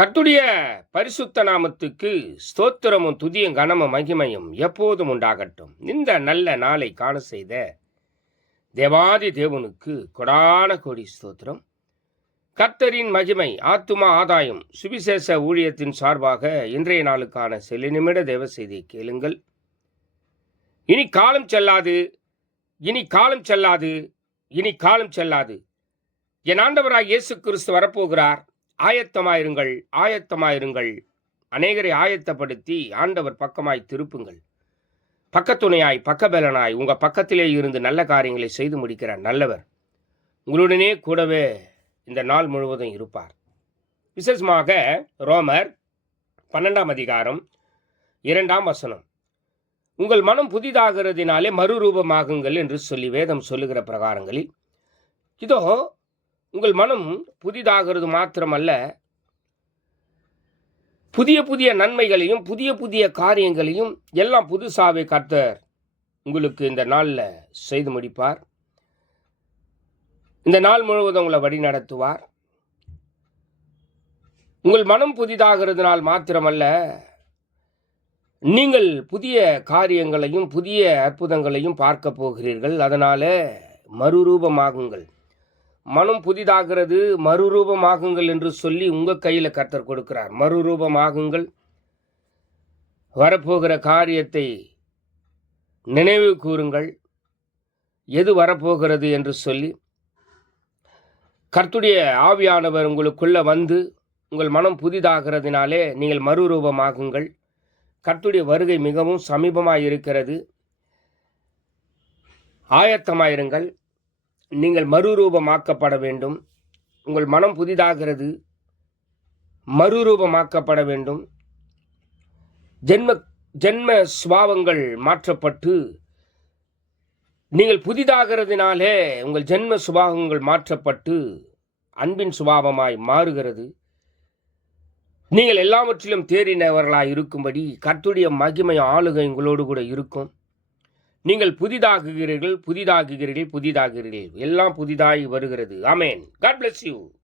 கர்த்தருடைய பரிசுத்த நாமத்துக்கு ஸ்தோத்திரமும் துதியும் கனமும் மகிமையும் எப்போதும் உண்டாகட்டும். இந்த நல்ல நாளை காண செய்த தேவாதி தேவனுக்கு கொடான கோடி ஸ்தோத்திரம். கர்த்தரின் மகிமை ஆத்துமா ஆதாயம் சுவிசேஷ ஊழியத்தின் சார்பாக இன்றைய நாளுக்கான சில நிமிட தேவ செய்தியை கேளுங்கள். இனி காலம் செல்லாது, இனி காலம் செல்லாது, இனி காலம் செல்லாது. என் ஆண்டவராய் இயேசு கிறிஸ்து வரப்போகிறார். ஆயத்தமாயிருங்கள், ஆயத்தமாயிருங்கள். அநேகரை ஆயத்தப்படுத்தி ஆண்டவர் பக்கமாய் திருப்புங்கள். பக்கத்துணையாய், பக்கபலனாய் உங்க பக்கத்திலே இருந்து நல்ல காரியங்களை செய்து முடிக்கிற நல்லவர் உங்களுடனே கூடவே இந்த நாள் முழுவதும் இருப்பார். விசேஷமாக ரோமர் 12 அதிகாரம் 2 வசனம், உங்கள் மனம் புதிதாகிறதினாலே மறுரூபமாகுங்கள் என்று சொல்லி வேதம் சொல்லுகிற பிரகாரங்களில் இதோ உங்கள் மனம் புதிதாகிறது மாத்திரமல்ல, புதிய புதிய நன்மைகளையும் புதிய புதிய காரியங்களையும் எல்லாம் புதுசாவே கர்த்தர் உங்களுக்கு இந்த நாளில் செய்து முடிப்பார். இந்த நாள் முழுவதும் உங்களை வழி நடத்துவார். உங்கள் மனம் புதிதாகிறதுனால் மாத்திரமல்ல, நீங்கள் புதிய காரியங்களையும் புதிய அற்புதங்களையும் பார்க்க போகிறீர்கள். அதனால மறுரூபமாகுங்கள். மனம் புதிதாகிறது, மறுரூபமாகுங்கள் என்று சொல்லி உங்க கையில கர்த்தர் கொடுக்கிறார். மறுரூபமாகுங்கள். வரப்போகிற காரியத்தை நினைவு கூறுங்கள். எது வரப்போகிறது என்று சொல்லி கர்த்தருடைய ஆவியானவர் உங்களுக்குள்ள வந்து உங்கள் மனம் புதிதாகிறதுனாலே நீங்கள் மறுரூபமாகுங்கள். கர்த்தருடைய வருகை மிகவும் சமீபமாய் இருக்கிறது. ஆயத்தமாயிருங்கள். நீங்கள் மறுரூபமாக்கப்பட வேண்டும். உங்கள் மனம் புதிதாகிறது, மறுரூபமாக்கப்பட வேண்டும். ஜென்ம சுபாவங்கள் மாற்றப்பட்டு நீங்கள் புதிதாகிறதுனாலே உங்கள் ஜென்ம சுபாவங்கள் மாற்றப்பட்டு அன்பின் சுபாவமாய் மாறுகிறது. நீங்கள் எல்லாவற்றிலும் தேறினவர்களாய் இருக்கும்படி கர்த்தருடைய மகிமை ஆளுகை உங்களோடு கூட இருக்கும். நீங்கள் புதிதாகுகிறீர்கள், புதிதாகுகிறீர்கள், புதிதாகிறீர்கள். எல்லாம் புதிதாகி வருகிறது. ஆமென். God bless you.